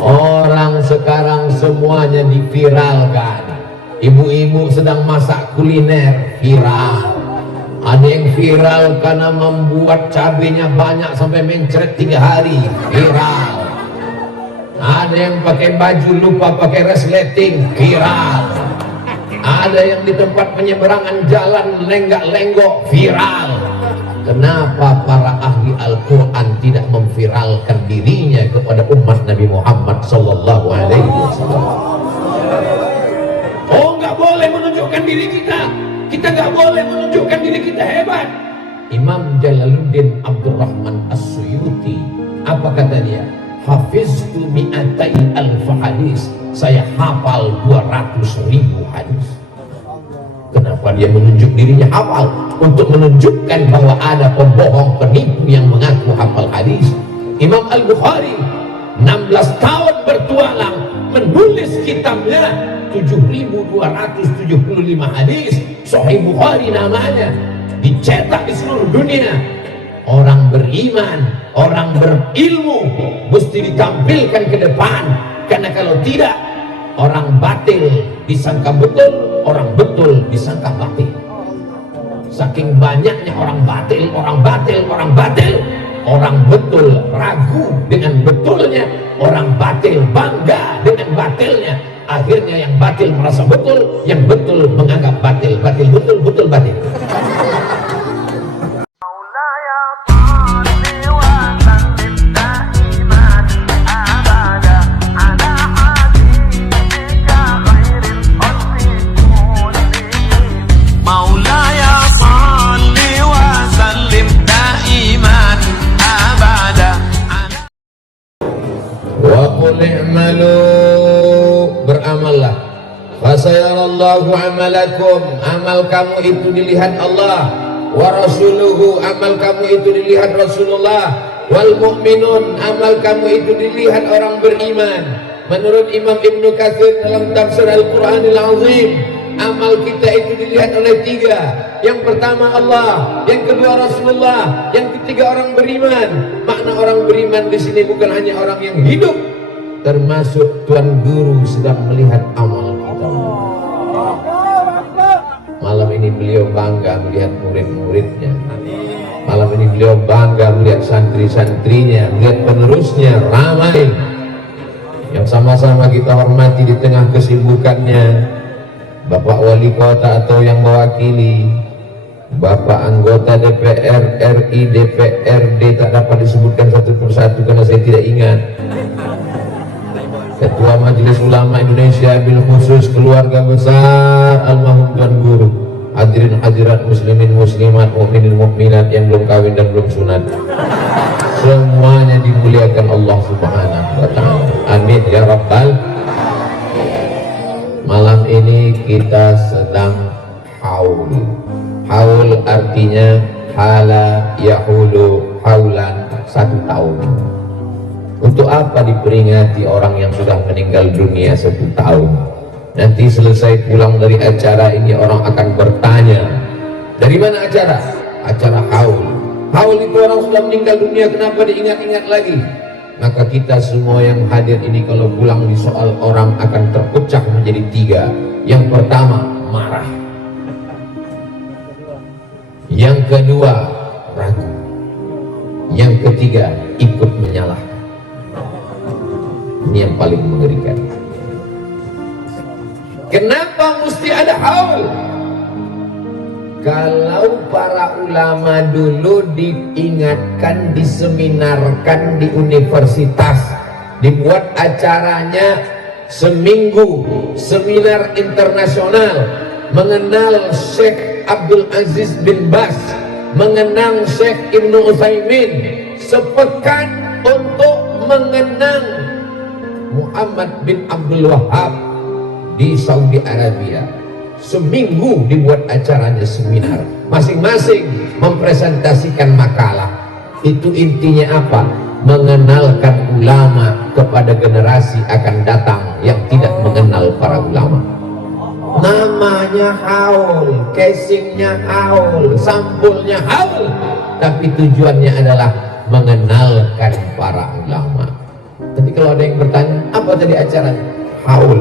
Orang sekarang semuanya diviralkan. Ibu-ibu sedang masak kuliner, viral. Ada yang viral karena membuat cabenya banyak sampai mencret 3 hari, viral. Ada yang pakai baju lupa pakai resleting, viral. Ada yang di tempat penyeberangan jalan lenggak-lenggok, viral. Kenapa para ahli Al-Quran tidak memviralkan dirinya kepada umat Nabi Muhammad sallallahu alaihi wasallam? Oh, nggak boleh menunjukkan diri kita. Kita nggak boleh menunjukkan diri kita hebat. Imam Jalaluddin Abdurrahman As-Suyuti, apa kata dia? Hafiztu mi'atai alf hadis. Saya hafal 200.000 hadis. Kenapa dia menunjuk dirinya hafal? Untuk menunjukkan bahwa ada pembohong penipu yang mengaku hafal hadis. Imam Al-Bukhari 16 tahun bertualang menulis kitabnya 7.275 hadis. Sahih Bukhari namanya, dicetak di seluruh dunia. Orang beriman, orang berilmu mesti ditampilkan ke depan, karena kalau tidak orang batil disangka betul, orang betul disangka batil. Saking banyaknya orang batil, orang betul ragu dengan betulnya, orang batil bangga dengan batilnya. Akhirnya yang batil merasa betul, yang betul menganggap batil, betul batil. Beramallah, fasayarallahu amalakum, amal kamu itu dilihat Allah, wa rasuluhu, amal kamu itu dilihat Rasulullah, wal mu'minun, amal kamu itu dilihat orang beriman. Menurut Imam Ibnu Katsir dalam tafsir Al-Qur'anil Azim, amal kita itu dilihat oleh 3. Yang pertama Allah, yang kedua Rasulullah, yang ketiga orang beriman. Makna orang beriman di sini bukan hanya orang yang hidup, termasuk Tuan Guru sedang melihat amal kita. Malam ini beliau bangga melihat murid-muridnya. Malam ini beliau bangga melihat santri-santrinya, melihat penerusnya ramai, yang sama-sama kita hormati di tengah kesibukannya. Bapak Wali Kota atau yang mewakili, Bapak anggota DPR RI, DPRD, tak dapat disebutkan satu persatu karena saya tidak ingat. Ketua Majelis Ulama Indonesia, bil khusus keluarga besar almarhum Tuan Guru, hadirin hadirat muslimin muslimat, mukminin mukminat yang belum kawin dan belum sunat, semuanya dimuliakan Allah Subhanahu wa taala. Amin ya rabbal. Malam ini kita sedang haul. Haul artinya hala yahulu haulan, 1 tahun. Untuk apa diperingati orang yang sudah meninggal dunia 1 tahun? Nanti selesai pulang dari acara ini orang akan bertanya, dari mana acara? Acara haul. Haul itu orang sudah meninggal dunia, kenapa diingat-ingat lagi? Maka kita semua yang hadir ini kalau pulang di soal orang akan terpecah menjadi 3. Yang pertama, marah. Yang kedua, ragu. Yang ketiga, ikut menyalahkan. Ini yang paling mengerikan. Kenapa mesti ada haul? Kalau para ulama dulu diingatkan, diseminarkan di universitas, dibuat acaranya seminggu, seminar internasional mengenal Syekh Abdul Aziz bin Baz, mengenang Syekh Ibnu Utsaimin, sepekan untuk mengenang Muhammad bin Abdul Wahab di Saudi Arabia. Seminggu dibuat acaranya seminar, masing-masing mempresentasikan makalah. Itu intinya apa? Mengenalkan ulama kepada generasi akan datang yang tidak mengenal para ulama. Namanya haul, casingnya haul, sampulnya haul, tapi tujuannya adalah mengenalkan para ulama. Tapi kalau ada yang bertanya, apa tadi acaranya? Haul.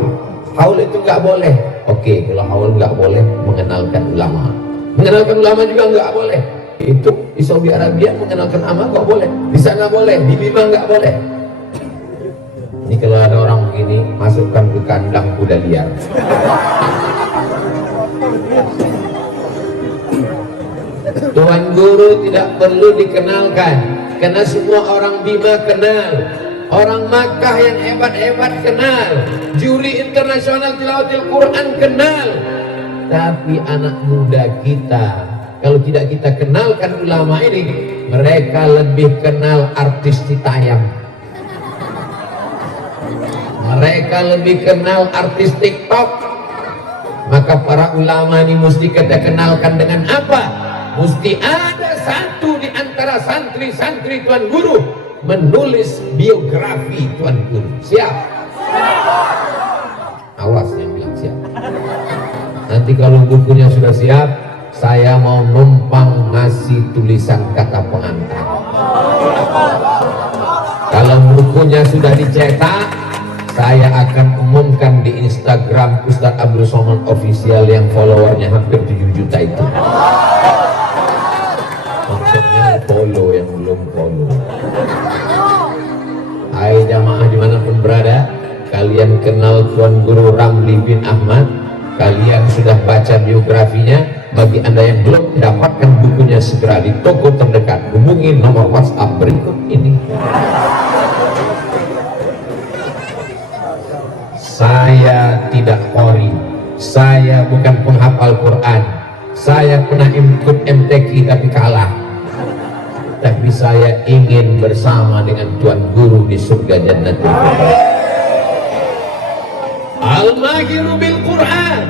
Haul itu nggak boleh. Oke, kalau haul nggak boleh, mengenalkan ulama. Mengenalkan ulama juga nggak boleh. Itu di Saudi Arabia mengenalkan ulama nggak boleh. Di sana boleh, di Bima nggak boleh. Ini kalau ada orang begini, masukkan ke kandang kuda liar. Tuan Guru tidak perlu dikenalkan, karena semua orang Bima kenal. Orang Makkah yang hebat-hebat kenal, juri internasional tilawatil Quran kenal. Tapi anak muda kita, kalau tidak kita kenalkan ulama ini, mereka lebih kenal artis Citayam, mereka lebih kenal artis TikTok. Maka para ulama ini mesti kita kenalkan dengan apa? Mesti ada satu di antara santri-santri Tuan Guru menulis biografi Tuan Guru. Siap? Awas yang bilang siap. Nanti kalau bukunya sudah siap, saya mau numpang ngasih tulisan kata pengantar. Kalau bukunya sudah dicetak, saya akan umumkan di Instagram Ustadz Abdul Somad Official yang followernya hampir 7 juta itu. Maksudnya follow yang belum follow. Hai jamaah dimanapun berada, kalian kenal Tuan Guru Ramli bin Ahmad, kalian sudah baca biografinya. Bagi anda yang belum mendapatkan bukunya, segera di toko terdekat hubungi nomor WhatsApp berikut ini. Saya tidak qori, saya bukan penghafal Quran, saya pernah ikut MTQ tapi kalah. Tapi saya ingin bersama dengan Tuan Guru di surga Jannatul Firdaus. Al-Mahiru bil Quran,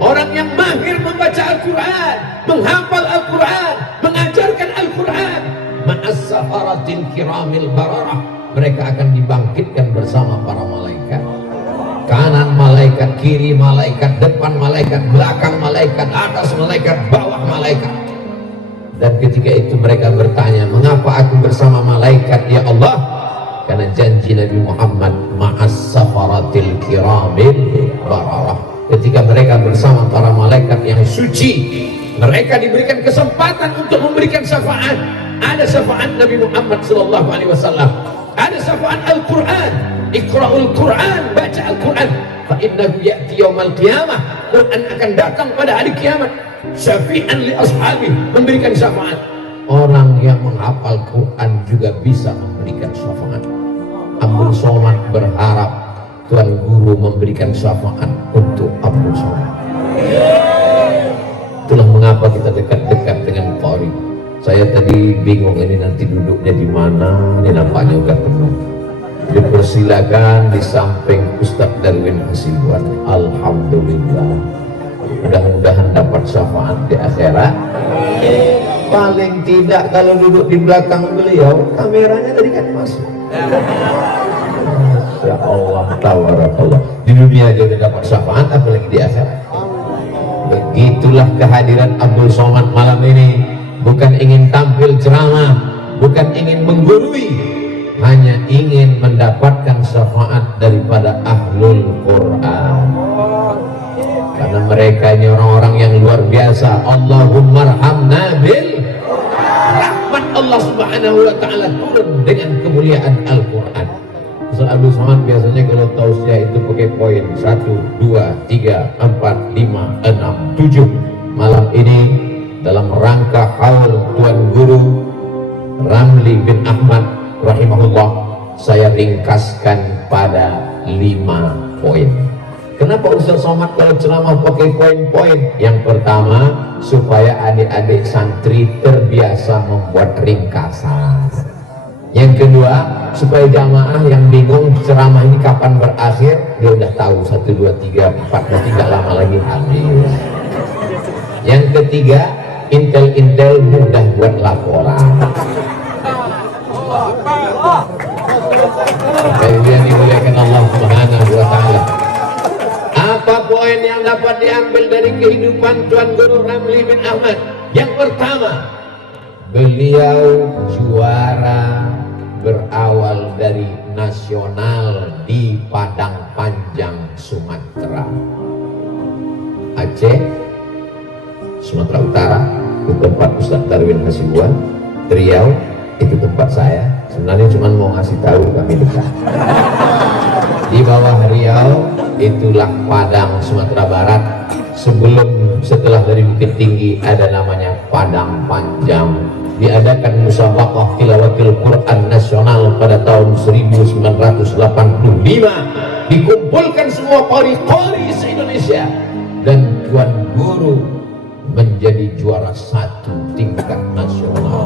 orang yang mahir membaca Al-Quran, menghafal Al-Quran, mengajarkan Al-Quran. Ma'as safaratil kiramil bararah, mereka akan dibangkitkan bersama para malaikat. Kanan malaikat, kiri malaikat, depan malaikat, belakang malaikat, atas malaikat, bawah malaikat. Dan ketika itu mereka bertanya, mengapa aku bersama malaikat ya Allah? Karena janji Nabi Muhammad, ma'as safaratil kiramil bararah. Ketika mereka bersama para malaikat yang suci, mereka diberikan kesempatan untuk memberikan syafaat. Ada syafaat Nabi Muhammad SAW, ada syafaat Al-Quran. Iqra'ul Quran, baca Al-Quran. Fa innahu ya'ti yaumal qiyamah, Quran akan datang pada hari kiamat. Syafi'an li ashabi, memberikan syafaat. Orang yang menghafal Quran juga bisa memberikan syafaat. Abdul Somad berharap Tuan Guru memberikan syafaat untuk Abdul Somad. Itulah mengapa kita dekat-dekat dengan qori. Saya tadi bingung ini nanti duduknya di mana. Ini nampaknya udah penuh. Dipersilakan di samping Ustadz Darwin Hasibuan. Alhamdulillah. Mudah-mudahan dapat syafaat di akhirat. Paling tidak kalau duduk di belakang beliau, kameranya tadi kan masuk. Masya Allah, tabarakallah. Di dunia aja udah dapat syafaat, apalagi di akhirat. Begitulah kehadiran Abdul Somad malam ini. Bukan ingin tampil ceramah, bukan ingin menggurui, hanya ingin mendapatkan syafaat daripada ahlul Quran. Karena mereka ini orang-orang yang luar biasa. Allahumma arhamna bil rahmat. Allah subhanahu wa ta'ala turun dengan kemuliaan Al-Quran. Ustaz Abdul Somad biasanya kalau tausiah itu pakai poin 1, 2, 3, 4, 5, 6, 7. Malam ini dalam rangka haul Tuan Guru Ramli bin Ahmad rahimahullah, saya ringkaskan pada 5 poin. Kenapa Ustaz Somad kalau ceramah pakai poin-poin? Yang pertama, supaya adik-adik santri terbiasa membuat ringkasan. Yang kedua, supaya jamaah yang bingung ceramah ini kapan berakhir, dia udah tahu 1, 2, 3, 4, nanti gak lama lagi habis. Yang ketiga, intel-intel mudah buat laporan. Kemudian dimuliakan Allah Subhanahu wa ta'ala. Apa poin yang dapat diambil dari kehidupan Tuan Guru Ramli bin Ahmad? Yang pertama, beliau juara berawal dari internasional di Padang Panjang, Sumatera. Aceh, Sumatera Utara, itu tempat Ustaz Darwin Hasibuan. Riau, itu tempat saya. Sebenarnya cuma mau ngasih tahu kami dekat. Di bawah Riau, itulah Padang, Sumatera Barat. Setelah dari Bukit Tinggi ada namanya Padang Panjang. Diadakan musabaqah tilawatil Quran nasional pada tahun 1985. Dikumpulkan semua qari-qari se-Indonesia dan Tuan Guru menjadi juara 1 tingkat nasional.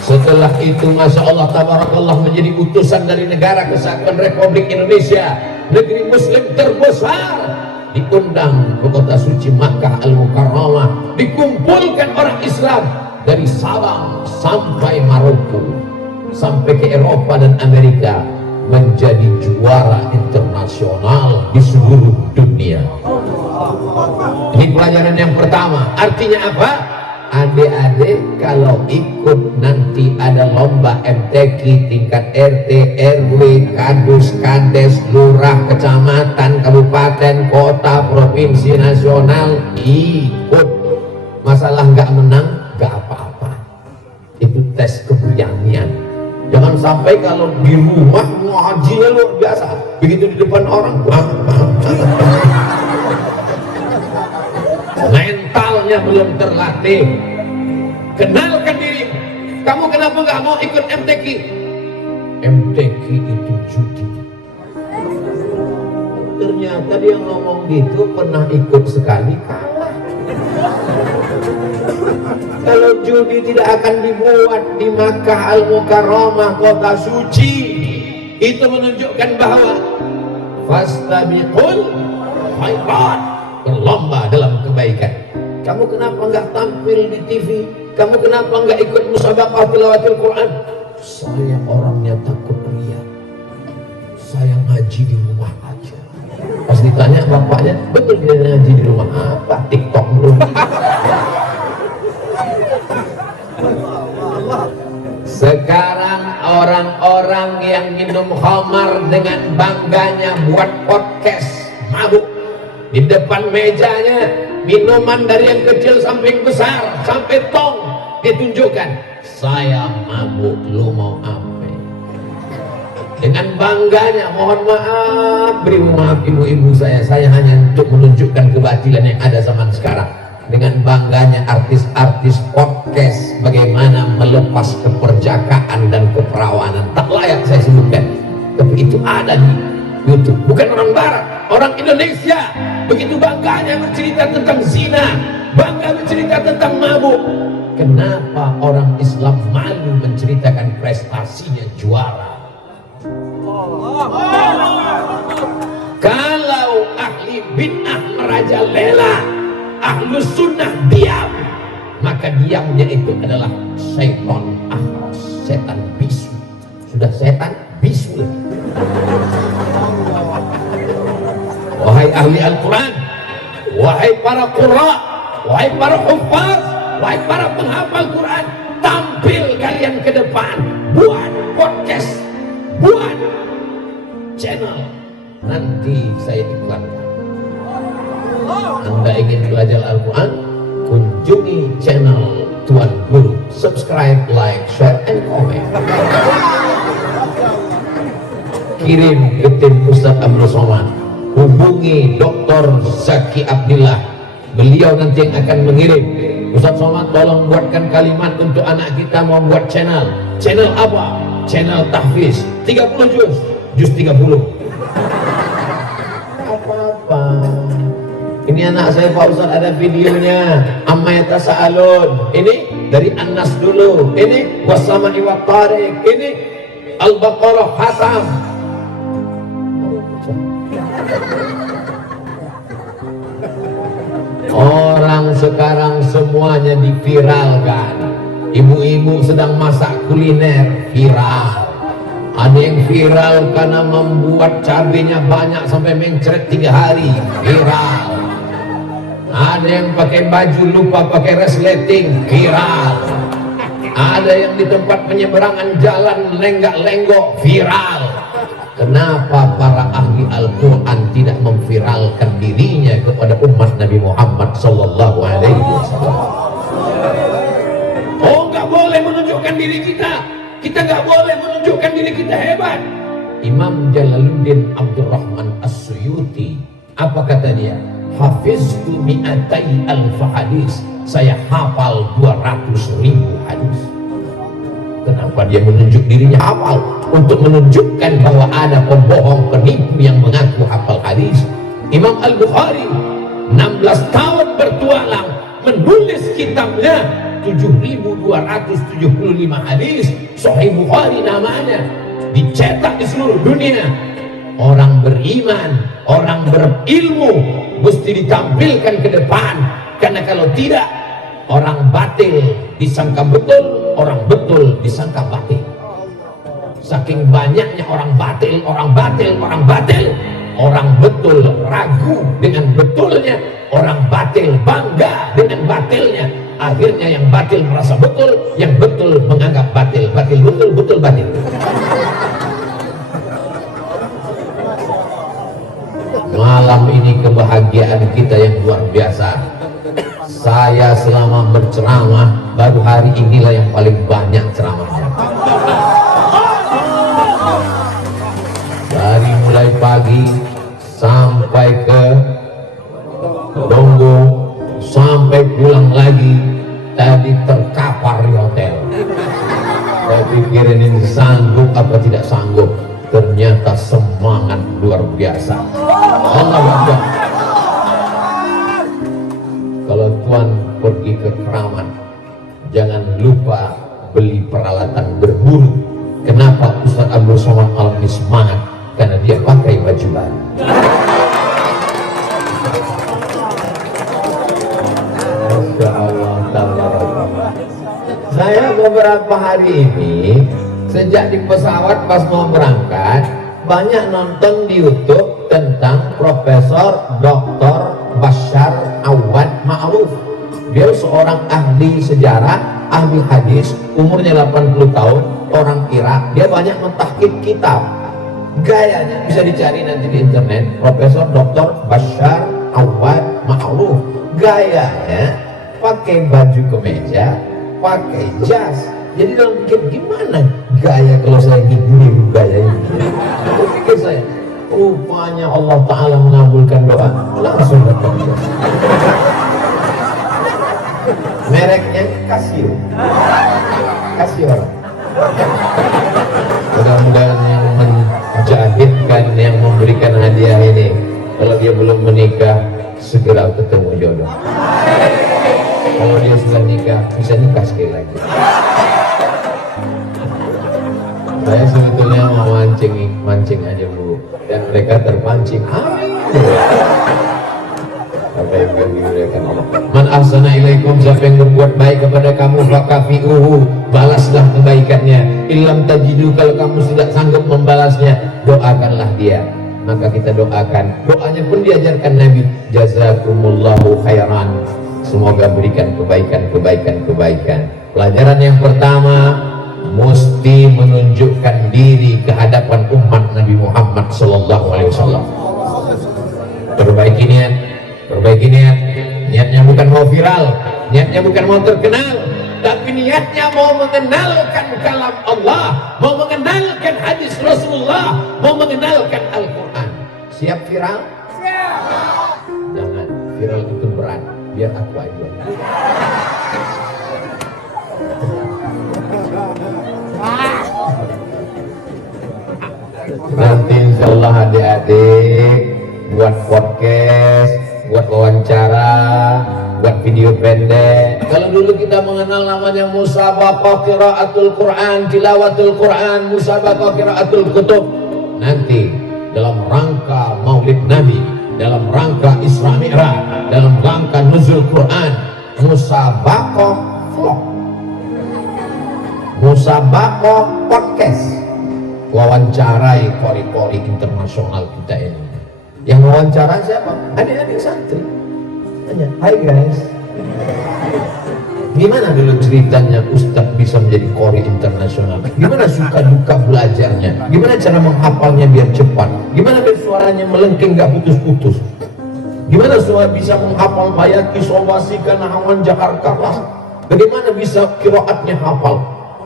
Setelah itu Masya Allah tabarakallah menjadi utusan dari Negara Kesatuan Republik Indonesia, negeri muslim terbesar, diundang ke kota suci Makkah Al-Mukarramah. Dikumpulkan orang Islam dari Sabang sampai Maroko, sampai ke Eropa dan Amerika, menjadi juara internasional di seluruh dunia. Ini pelajaran yang pertama. Artinya apa? Adik-adik kalau ikut nanti ada lomba MTQ tingkat RT, RW, kadus, kades, lurah, kecamatan, kabupaten, kota, provinsi, nasional, ikut. Masalah nggak menang, nggak apa-apa. Itu tes keberanian. Jangan sampai kalau di rumah hajinya luar biasa, begitu di depan orang mentalnya belum terlatih. Kenalkan diri. Kamu kenapa nggak mau ikut MTQ? MTQ itu judi. Ternyata dia ngomong gitu pernah ikut sekali kalah. Kalau judi tidak akan dibuat di Makkah Al-Mukarramah, kota suci, itu menunjukkan bahwa fastabiqul khairat, berlomba dalam kebaikan. Kamu kenapa nggak tampil di TV? Kamu kenapa nggak ikut musabaqah tilawatil Quran? Saya orangnya takut riya. Saya ngaji di rumah aja. Pas ditanya bapaknya, betul dia ngaji di rumah apa? TikTok belum. Sekarang orang-orang yang minum khamar dengan bangganya buat podcast mabuk di depan mejanya, minuman dari yang kecil sampai yang besar sampai tong ditunjukkan. Saya mabuk, lu mau apa? Dengan bangganya, mohon maaf, beri maaf ibu-ibu saya hanya untuk menunjukkan kebatilan yang ada zaman sekarang. Dengan bangganya artis-artis podcast bagaimana melepas keperjakaan dan keperawanan, tak layak saya sebutkan, tapi itu ada di YouTube. Bukan orang Barat, orang Indonesia begitu bangganya bercerita tentang zina, bangga bercerita tentang mabuk. Kenapa orang Islam malu menceritakan prestasinya juara? Kalau ahli bid'ah merajalela, ahlu sunnah diam, maka diamnya itu adalah syaitan ahras, setan bisu. Sudah setan bisu lagi. Wahai ahli Al-Quran, wahai para qurra, wahai para huffaz, wahai para penghafal Quran, tampil kalian ke depan, buat podcast, buat channel. Nanti saya iklankan. Anda ingin belajar Al-Quran? Kunjungi channel Tuan Guru. Subscribe, like, share, and comment. Kirim ke tim Ustaz Abdul Somad. Hubungi Dr. Zaki Abdillah. Beliau nanti yang akan mengirim. Ustaz Somad tolong buatkan kalimat untuk anak kita mau buat channel. Channel apa? Channel tahfiz 30 juz 30. Apa-apa. Ini anak saya Pak Ustaz ada videonya. Amma yatasaalun. Ini dari An-Nas dulu. Ini Wassama'i wa Tariq. Ini Al-Baqarah Hatam. Orang sekarang semuanya diviralkan. Ibu-ibu sedang masak kuliner, viral. Ada yang viral karena membuat cabenya banyak sampai mencret 3 hari, viral. Ada yang pakai baju lupa pakai resleting, viral. ada yang di tempat penyeberangan jalan lenggak-lenggok viral. Kenapa para ahli Al-Quran tidak memviralkan dirinya kepada umat Nabi Muhammad sallallahu alaihi wasallam? Oh, nggak boleh menunjukkan diri kita. Kita nggak boleh menunjukkan diri kita hebat. Imam Jalaluddin Abdurrahman As-Suyuti, apa kata dia? Hafiztu mi'atai alfa hadis. Saya hafal 200.000 hadis. Kenapa dia menunjuk dirinya hafal? Untuk menunjukkan bahwa ada pembohong penipu yang mengaku hafal hadis. Imam Al-Bukhari 16 tahun bertualang menulis kitabnya 7.275 hadis. Sahih Bukhari namanya, dicetak di seluruh dunia. Orang beriman, orang berilmu mesti ditampilkan ke depan, karena kalau tidak orang batil disangka betul, orang betul disangka batil. Saking banyaknya orang batil, orang betul ragu dengan betulnya, orang batil bangga dengan batilnya. Akhirnya yang batil merasa betul, yang betul menganggap batil, batil betul batil. Malam ini kebahagiaan kita yang luar biasa. Saya selama berceramah baru hari inilah yang paling banyak ceramahnya. Dari mulai pagi sampai ke Donggo, sampai pulang lagi, tadi terkapar di hotel. Saya pikir ini sanggup apa tidak sanggup, ternyata semangat luar biasa. Allah Akbar. Kalau Tuan pergi ke Keramat, jangan lupa beli peralatan berburu. Kenapa Ustaz Abdul Somad malam ini semangat? Karena dia pakai baju baru. Masya Allah, saya beberapa hari ini sejak di pesawat pas mau berangkat banyak nonton di YouTube tentang Profesor Dr. Bashar Awad Ma'ruf. Dia seorang ahli sejarah, ahli hadis, umurnya 80 tahun, orang Irak. Dia banyak mentahqiq kitab. Gayanya bisa dicari nanti di internet, Profesor Dr. Bashar Awad Ma'ruf. Gayanya pakai baju kemeja, pakai jas. Jadi dalam pikir gimana gaya kalau saya gini gaya ini? Pikir saya, rupanya Allah Ta'ala mengabulkan doa, langsung dapat. Mereknya Casio. Casio. Mudah-mudahan yang menjahitkan, yang memberikan hadiah ini, kalau dia belum menikah segera ketemu jodoh. Kalau dia sudah nikah, bisa nikah sekali lagi. Saya sebetulnya mau mancing aja Bu, dan mereka terpancing. Amin. Apa yang dimuliakan Allah. Man ahsana ilaikum, siapa yang berbuat baik kepada kamu, fakafi'uhu, balaslah kebaikannya. Illam tajidu, kalau kamu tidak sanggup membalasnya, doakanlah dia. Maka kita doakan. Doanya pun diajarkan Nabi, jazakumullahu khairan. Semoga berikan kebaikan. Pelajaran yang pertama, mesti menunjukkan diri ke hadapan umat Nabi Muhammad sallallahu alaihi wasallam. Perbaiki niat. Niatnya bukan mau viral, niatnya bukan mau terkenal, tapi niatnya mau mengenalkan kalam Allah, mau mengenalkan hadis Rasulullah, mau mengenalkan Al-Quran. Siap viral? Siap. Jangan, viral itu berat, biar aku aja. Nanti insya Allah adik-adik buat podcast, buat wawancara, buat video pendek. Kalau dulu kita mengenal namanya musabaqah qiraatul Quran, tilawatul Quran, musabaqah qiraatul kutub. Nanti dalam rangka Maulid Nabi, dalam rangka Isra Mi'raj, dalam rangka nuzul Quran, musabaqah vlog, musabaqah podcast, wawancarai kori-kori internasional kita ini. Yang wawancara siapa? Adik-adik santri. Tanya, hai guys, Gimana dulu ceritanya Ustadz bisa menjadi qori internasional? Gimana suka duka belajarnya? Gimana cara menghafalnya biar cepat? Gimana biar suaranya melengking gak putus-putus? Gimana suara bisa menghafal bayati, solwasi, kanahawan, Jakarta? Bagaimana bisa kiroatnya hafal?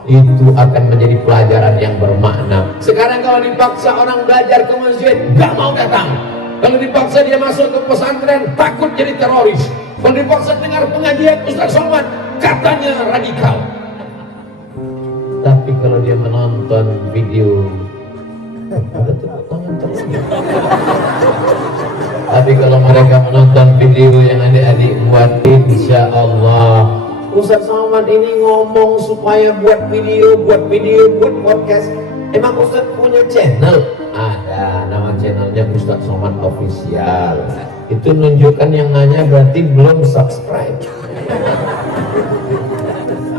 Itu akan menjadi pelajaran yang bermakna. Sekarang kalau dipaksa orang belajar ke masjid, gak mau datang. Kalau dipaksa dia masuk ke pesantren, takut jadi teroris. Kalau dipaksa dengar pengajian Ustaz Somad, katanya radikal. Tapi kalau dia menonton video, ada tepuk tangan terus. Tapi kalau mereka menonton video yang adik-adik buat, insya Allah Ustaz Somad ini ngomong supaya buat video, buat podcast. Emang Ustaz punya channel? Ada, nama channelnya Ustaz Somad Official. Itu menunjukkan yang nanya berarti belum subscribe.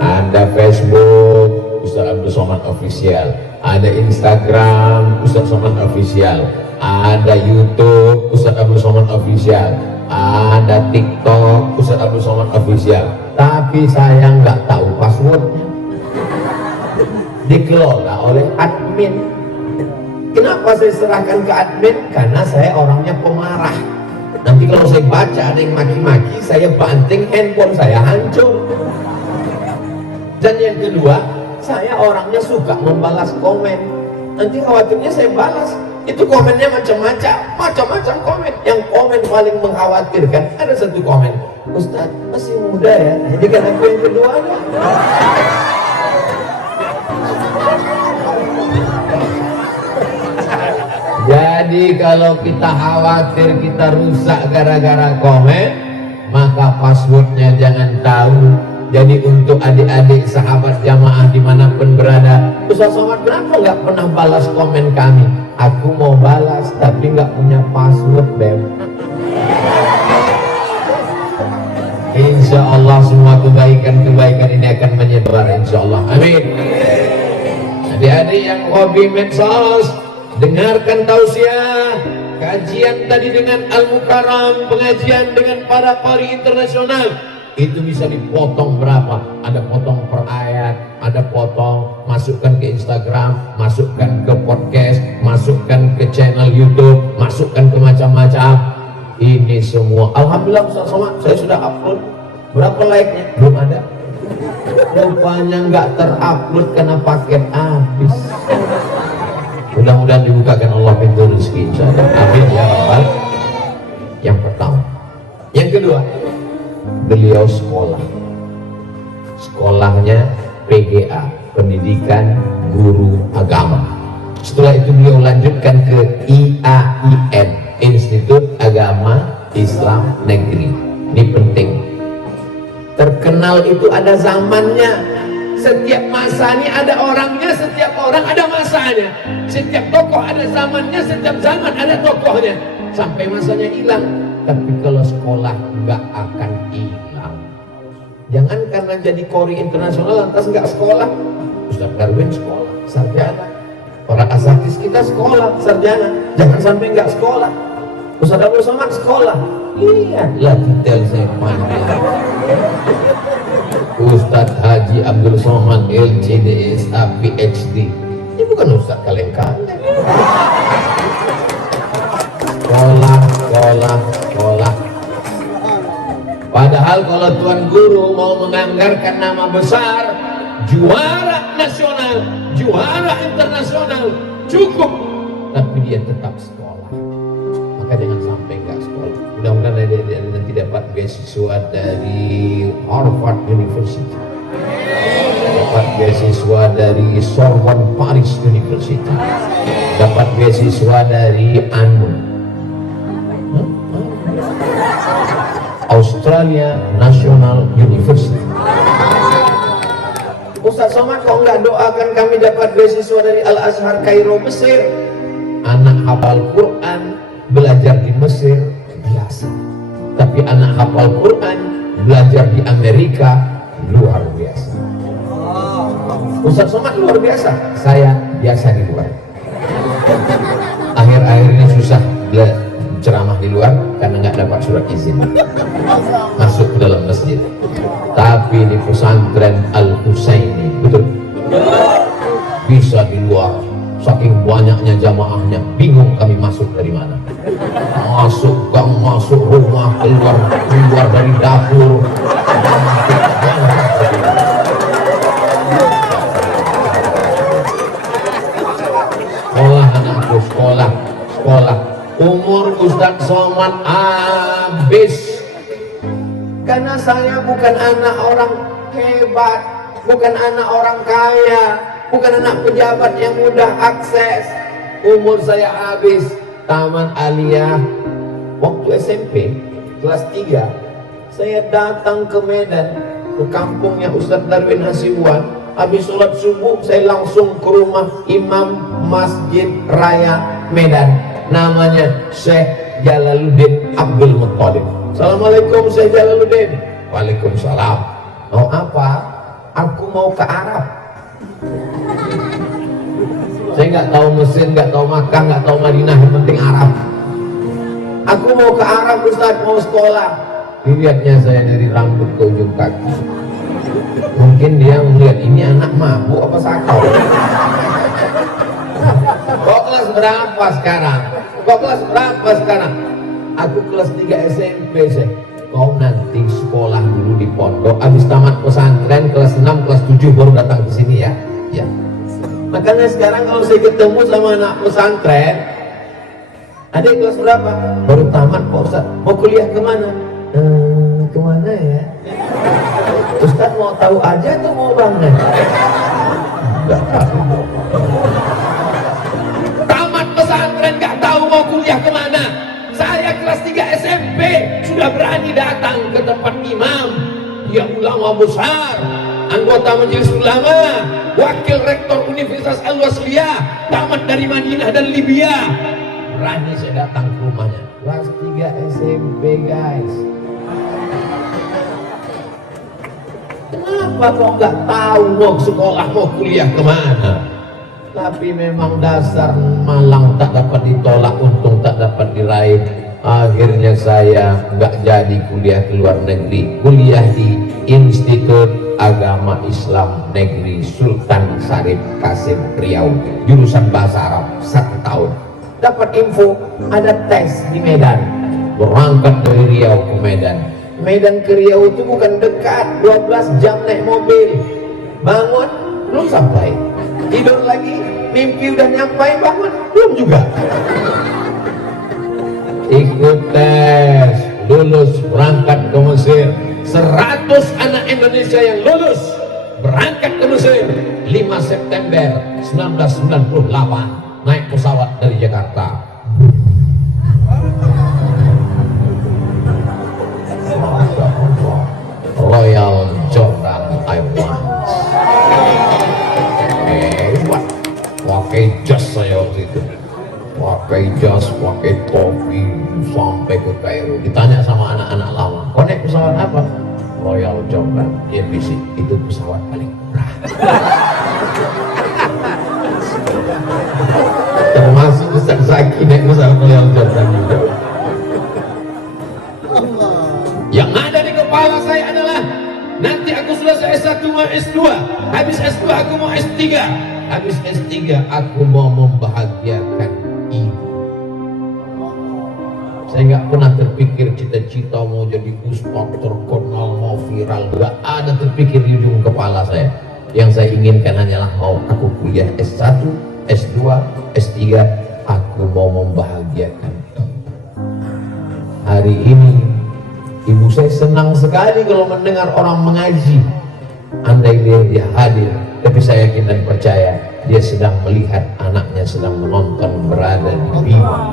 Ada Facebook Ustaz Abdul Somad Official, ada Instagram Ustaz Somad Official, ada YouTube Ustaz Abdul Somad Official, ada TikTok Ustaz Abdul Somad Official. Tapi saya nggak tahu passwordnya, dikelola oleh admin. Kenapa saya serahkan ke admin? Karena saya orangnya pemarah. Nanti kalau saya baca ada yang maki-maki, saya banting, handphone saya hancur. Dan yang kedua, saya orangnya suka membalas komen. Nanti khawatirnya saya balas, itu komennya macam-macam komen. Yang komen paling mengkhawatirkan, ada satu komen, Ustaz masih muda ya, jadi kan aku yang kedua ya. Jadi kalau kita khawatir kita rusak gara-gara komen, maka passwordnya jangan tahu. Jadi untuk adik-adik sahabat jamaah dimanapun berada, Ustaz Somad kenapa nggak pernah balas komen kami? Aku mau balas tapi nggak punya password, Beb. Insya Allah semua kebaikan ini akan menyebar, insya Allah. Amin. Adik-adik yang hobi medsos, dengarkan tausiah kajian tadi dengan Al-Mukarram, pengajian dengan para qari internasional. Itu bisa dipotong berapa? Ada potong per ayat, ada potong, masukkan ke Instagram, masukkan ke podcast, masukkan ke channel YouTube, masukkan ke macam-macam. Ini semua alhamdulillah Ustaz Somad, saya sudah upload. Berapa like-nya? Belum ada. Rupanya nggak terupload karena paket habis. Mudah-mudahan dibukakan Allah pintu rezeki, insyaallah. Amin ya rabbal. Yang pertama. Yang kedua, beliau sekolahnya PGA, Pendidikan Guru Agama. Setelah itu beliau lanjutkan ke IAIN, Institut Agama Islam Negeri. Ini penting, terkenal itu ada zamannya. Setiap masa ini ada orangnya, setiap orang ada masanya. Setiap tokoh ada zamannya, setiap zaman ada tokohnya. Sampai masanya hilang. Tapi kalau sekolah nggak akan hilang. Jangan karena jadi qori internasional lantas nggak sekolah. Ustaz Darwin sekolah, sarjana. Para asatidz kita sekolah, sarjana. Jangan sampai nggak sekolah. Ustaz Abdul Somad sekolah. Lihatlah detail saya panjang. Ustadz Haji Abdul Somad LCDSA PhD. Ini bukan Ustadz kaleng-kaleng. Sekolah. Padahal kalau Tuan Guru mau menganggarkan nama besar, juara nasional, juara internasional, cukup. Tapi dia tetap sekolah. Maka jangan sampai nggak sekolah. Mudah-mudahan dia nanti dapat beasiswa dari Harvard University, dapat beasiswa dari Sorbonne Paris University, dapat beasiswa dari Australia National University. Ustaz Somad kok nggak doakan kami dapat beasiswa dari Al-Azhar Kairo Mesir? Anak hafal Quran belajar di Mesir biasa, tapi anak hafal Quran belajar di Amerika luar biasa. Ustaz Somad luar biasa, saya biasa di luar. Akhir-akhir ini susah ceramah di luar, karena nggak dapat surat izin masuk ke dalam masjid. Tapi di pesantren Al-Husaini betul bisa di luar, saking banyaknya jamaahnya bingung kami masuk dari mana, masuk gang, masuk rumah, keluar dari dapur. Sekolah anakku, sekolah umur Ustaz Somad habis karena saya bukan anak orang hebat, bukan anak orang kaya, bukan anak pejabat yang mudah akses. Umur saya habis. Taman Aliyah waktu SMP kelas 3 saya datang ke Medan, ke kampungnya Ustaz Darwin Hasibuan. Habis sholat subuh saya langsung ke rumah Imam Masjid Raya Medan, namanya Syekh Jalaluddin Abdul Muttalib. Assalamualaikum Syekh Jalaluddin. Waalaikumsalam. Mau apa? Aku mau ke Arab. Saya nggak tahu Mesir, nggak tahu Makkah, nggak tahu Madinah, yang penting Arab. Aku mau ke Arab Ustaz, mau sekolah. Dilihatnya saya dari rambut ke ujung kaki. Mungkin dia melihat ini anak mabuk apa sakau. Kok kelas berapa sekarang? Aku kelas 3 SMP saya. Kau nanti sekolah dulu di pondok, habis tamat pesantren kelas 6, kelas 7 baru datang ke sini ya. Ya. Makanya sekarang kalau saya ketemu sama anak pesantren, adik kelas berapa? Baru tamat Pak Ustaz. Mau kuliah kemana? Kemana ya? Ustaz mau tahu aja tuh mau banget. Enggak tahu. Tamat pesantren nggak tahu mau kuliah kemana. Saya kelas 3 SMP sudah berani datang ke tempat imam, dia ulama besar, anggota majelis ulama, wakil rektor Universitas Al-Wasliyah, tamat dari Madinah dan Libya. Berani saya datang ke rumahnya. Kelas 3 SMP guys. Kenapa kok nggak tahu mau sekolah, mau kuliah kemana? Tapi memang dasar malang tak dapat ditolak, untung tak dapat diraih. Akhirnya saya nggak jadi kuliah ke luar negeri, kuliah di Institut Agama Islam Negeri Sultan Syarif Kasim Riau, jurusan bahasa Arab 1 tahun. Dapat info ada tes di Medan, berangkat dari Riau ke Medan. Medan ke Riau itu bukan dekat, 12 jam naik mobil. Bangun belum sampai, tidur lagi, mimpi udah nyampai, bangun belum juga. Ikut tes, lulus, berangkat ke Mesir. 100 anak Indonesia yang lulus berangkat ke Mesir 5 September 1998 naik pesawat dari Jakarta. Royal Jordan Airlines. Pakai jas saya waktu itu, pakai jas, pakai topi sampai ke Kairo. Ditanya sama anak-anak lama, kau naik pesawat apa? Royal Jordan. Dia bisik, itu pesawat paling murah. Termasuk Ustaz Zaki naik pesawat Royal Jordan juga. Yang ada di kepala saya adalah nanti aku selesai S1 mau S2, habis S2 aku mau S3, habis S3 aku mau membahagiakan ibu. Saya nggak pernah terpikir cita-cita mau jadi ustaz terkenal, mau viral, nggak ada terpikir di ujung kepala saya. Yang saya inginkan hanyalah mau aku kuliah S1, S2, S3, aku mau membahagiakan ibu. Hari ini ibu saya senang sekali kalau mendengar orang mengaji. Andai dia hadir, tapi saya yakin dan percaya dia sedang melihat anaknya sedang menonton berada di bima.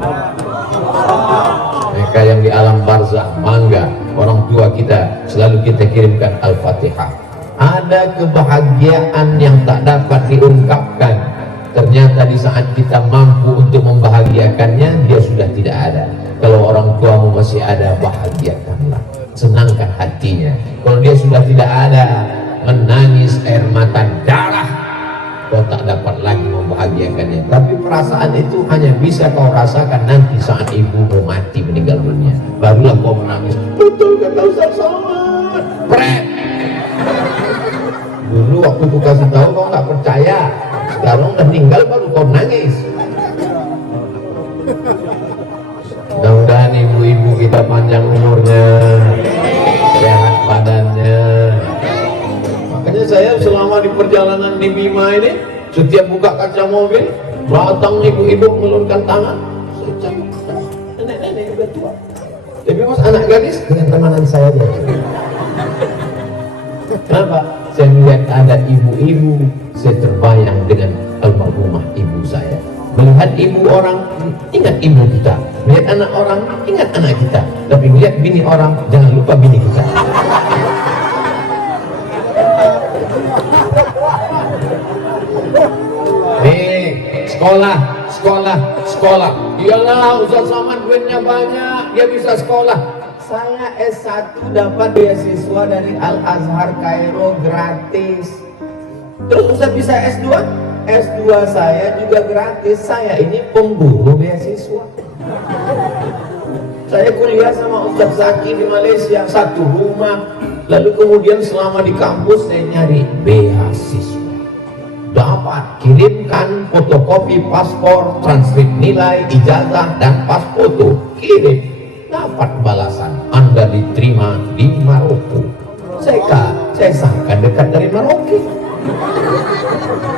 Mereka yang di alam barzah, mangga orang tua kita selalu kita kirimkan Al-Fatihah. Ada kebahagiaan yang tak dapat diungkapkan. Ternyata di saat kita mampu untuk membahagiakannya, dia sudah tidak ada. Kalau orang tuamu masih ada, bahagiakanlah, senangkan hatinya. Kalau dia sudah tidak ada, menangis air mata darah, kau tak dapat lagi membahagiakannya. Tapi perasaan itu hanya bisa kau rasakan nanti saat ibumu mati meninggal dunia. Barulah kau menangis. Betul kata Ustaz Somad. Pret. Dulu waktu ku kasih tahu kau nggak percaya. Sekarang udah meninggal baru kau nangis. Mudah-mudahan ibu-ibu kita panjang umurnya, sehat badannya. Makanya saya selama di perjalanan di Bima ini, setiap buka kaca mobil, datang ibu-ibu meluruskan tangan. Saya cari nenek-nenek udah tua. Tapi mas anak gadis dengan temanan saya dia. Kenapa? Saya melihat ada ibu-ibu, saya terbayang dengan almarhumah ibu saya. Melihat ibu orang, ingat ibu kita. Melihat anak orang, ingat anak kita. Tapi melihat bini orang, jangan lupa bini kita. Sekolah. Iyalah Ustaz Somad duitnya banyak, dia bisa sekolah. Saya S1 dapat beasiswa dari Al-Azhar Kairo gratis. Terus Ustaz bisa S2? S2 saya juga gratis. Saya ini pemburu beasiswa. Saya kuliah sama Ustaz Zaki di Malaysia, satu rumah. Lalu kemudian selama di kampus saya nyari beasiswa. Dapat, kirimkan fotokopi paspor, transkrip nilai, ijazah, dan pas foto. Kirim, dapat balasan. Anda diterima di Maroko. Saya sangka dekat dari Maroko.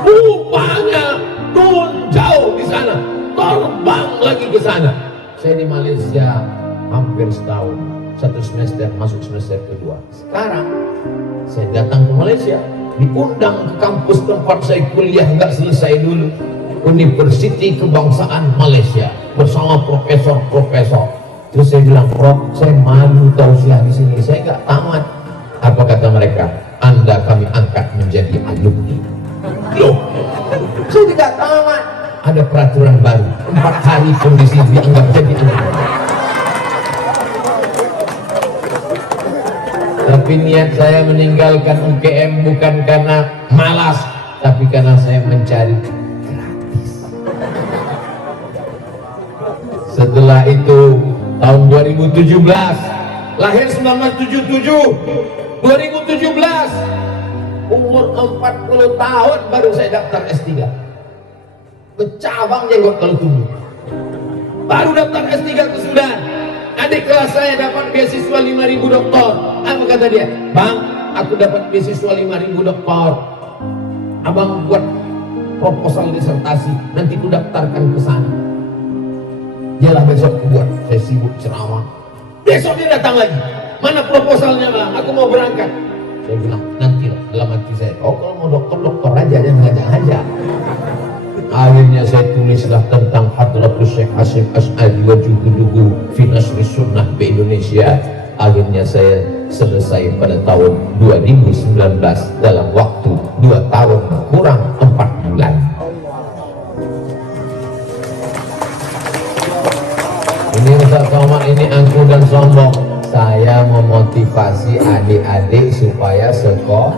Rupanya jauh di sana, terbang lagi ke sana. Saya di Malaysia hampir setahun, satu semester masuk semester kedua. Sekarang saya datang ke Malaysia, diundang ke kampus tempat saya kuliah nggak selesai dulu, Universiti Kebangsaan Malaysia bersama profesor-profesor. Terus saya bilang, Prof, saya malu tausiah di sini, saya nggak tamat. Apa kata mereka? Anda kami angkat menjadi alumni. Loh, saya tidak tamat. Ada peraturan baru, 4 hari kondisi dianggap jadi alumni. Tapi niat saya meninggalkan UGM bukan karena malas, tapi karena saya mencari gratis. Setelah itu tahun 2017, lahir 1977, 2017 umur 40 tahun baru saya daftar S3. Bercabang jenggot kalau tumbuh. Baru daftar S3 ke Sudan. Adik kelas saya dapat beasiswa 5.000 doktor. Apa kata dia? Bang, aku dapat beasiswa 5.000 doktor. Abang buat proposal disertasi, nanti ku daftarkan ke sana. Yalah besok ku buat, saya sibuk ceramah. Besok dia datang lagi. Mana proposalnya bang? Aku mau berangkat. Saya bilang, nantilah dalam hati saya. Oh kalau mau dokter aja, jangan ngajak-ngajak. Akhirnya saya tulislah tentang Hadratus Syekh Hasyim Asy'ari wa juhuduhu fi nasri sunnah di Indonesia. Akhirnya saya selesai pada tahun 2019 dalam waktu 2 tahun kurang 4 bulan. Ini Ustaz Somad ini angkuh dan sombong. Saya memotivasi adik-adik supaya sekolah.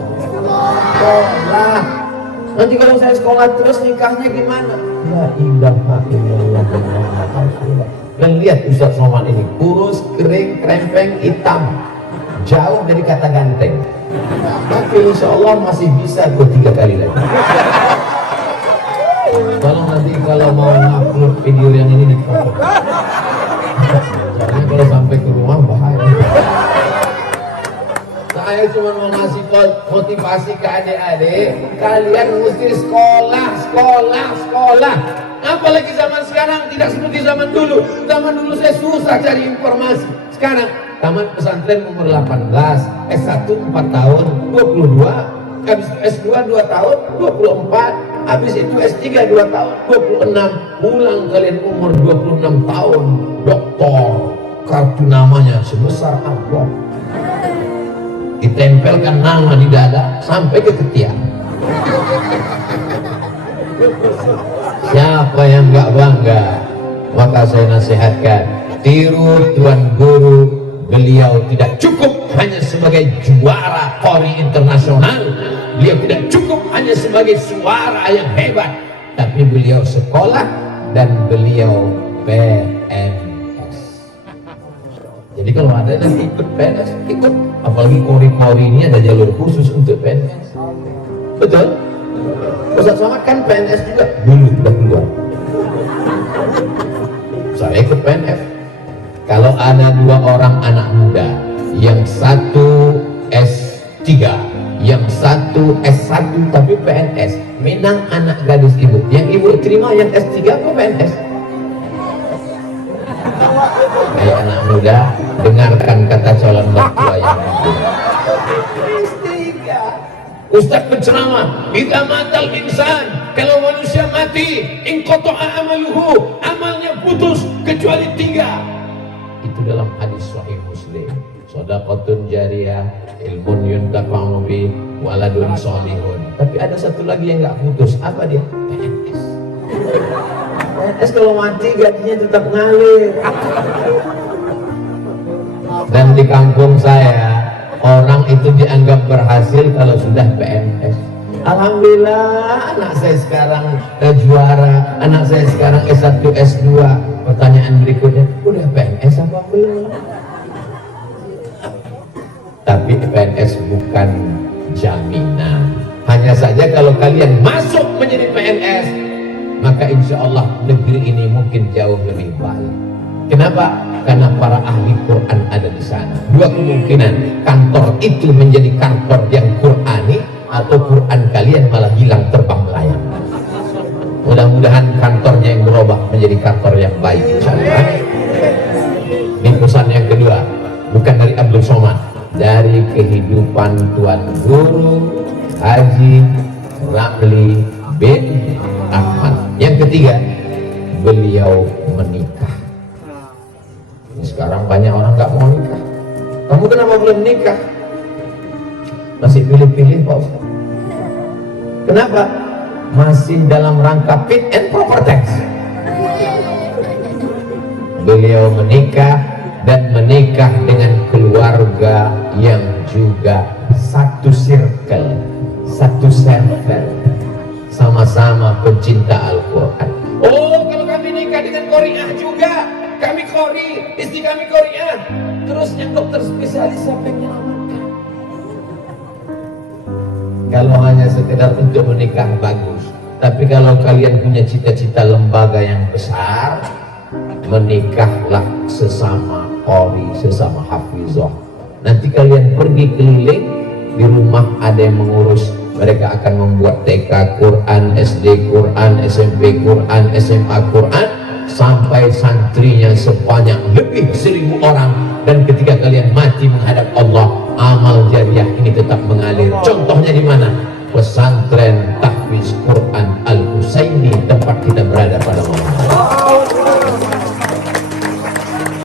Nanti kalau saya sekolah terus nikahnya gimana? La ilaha illallah Muhammadur Rasulullah. Dan lihat Ustaz Somad ini kurus, kering, krempeng, hitam, jauh dari kata ganteng. Tapi insya Allah masih bisa ikut 3 kali lagi. Tolong nanti kalau mau upload video yang ini dipotong. Soalnya kalau sampai ke rumah bahaya. Saya cuma mau ngasih motivasi ke adik-adik, kalian mesti sekolah. Apalagi zaman sekarang tidak seperti zaman dulu. Zaman dulu saya susah cari informasi. Sekarang taman pesantren umur 18, S1 4 tahun, 22, habis S2 2 tahun, 24, habis itu S3 2 tahun, 26. Pulang kalian umur 26 tahun, doktor, kartu namanya sebesar amplop. Ditempelkan nama di dada sampai ke ketiak. Siapa yang nggak bangga? Maka saya nasihatkan, tiru Tuan Guru. Beliau tidak cukup hanya sebagai juara Polri internasional, Beliau tidak cukup hanya sebagai suara yang hebat, tapi beliau sekolah dan beliau PNS. Jadi kalau ada yang ikut PNS, ikut. Apalagi kori-kori ini ada jalur khusus untuk PNS. Betul? Ustaz Somad kan PNS juga dulu sudah keluar. Saya ikut PNS. Kalau ada 2 orang anak muda, yang satu S3, yang satu S1 tapi PNS, minang anak gadis ibu, yang ibu terima yang S3 kok PNS? Ayo anak muda, dengarkan kata calon mertua yang Ustaz berceramah, idza matal insan, kalau manusia mati, inqata'a amaluhu, amalnya putus kecuali 3. Itu dalam hadis sahih Muslim. Shadaqatun jariyah, ilmun yuntafa'u bi, waladun sholihun. Tapi ada satu lagi yang nggak putus. Apa dia? PNS. PNS kalau mati gajinya tetap ngalir. Dan di kampung saya, orang itu dianggap berhasil kalau sudah PNS. Alhamdulillah, anak saya sekarang juara, anak saya sekarang S1, S2. Pertanyaan berikutnya, udah PNS apa belum? Tapi PNS bukan jaminan. Hanya saja kalau kalian masuk menjadi PNS, maka insya Allah negeri ini mungkin jauh lebih baik. Kenapa? Karena para ahli Quran ada di sana. 2 kemungkinan, kantor itu menjadi kantor yang Qurani, atau Quran kalian malah hilang terbang melayang. Mudah-mudahan kantornya yang berubah menjadi kantor yang baik, insya Allah. Ini pesan yang kedua, bukan dari Abdul Somad, dari kehidupan Tuan Guru Haji Ramli bin Ahmad. Yang ketiga, beliau menikah. Sekarang banyak orang nggak mau nikah. Kamu kenapa belum nikah? Masih pilih-pilih Pak Ustaz. Kenapa? Masih dalam rangka fit and proper test. Beliau menikah dan menikah dengan keluarga yang juga satu circle, satu circle, sama-sama pencinta Al-Quran. Oh, kalau kami nikah dengan Qori'ah juga, kami Qori, istri kami Qori'ah, terus yang dokter spesialis siapa yang menyelamatkan? Kalau hanya sekedar untuk menikah bagus, tapi kalau kalian punya cita-cita lembaga yang besar, menikahlah sesama Qori, sesama hafizah. Nanti kalian pergi keliling, di rumah ada yang mengurus. Mereka akan membuat TK Quran, SD Quran, SMP Quran, SMA Quran, sampai santrinya sebanyak lebih 1000 orang. Dan ketika kalian mati menghadap Allah, amal jariah ini tetap mengalir. Contohnya di mana? Pesantren Tahfiz Quran Al-Husaini, tempat kita berada pada malam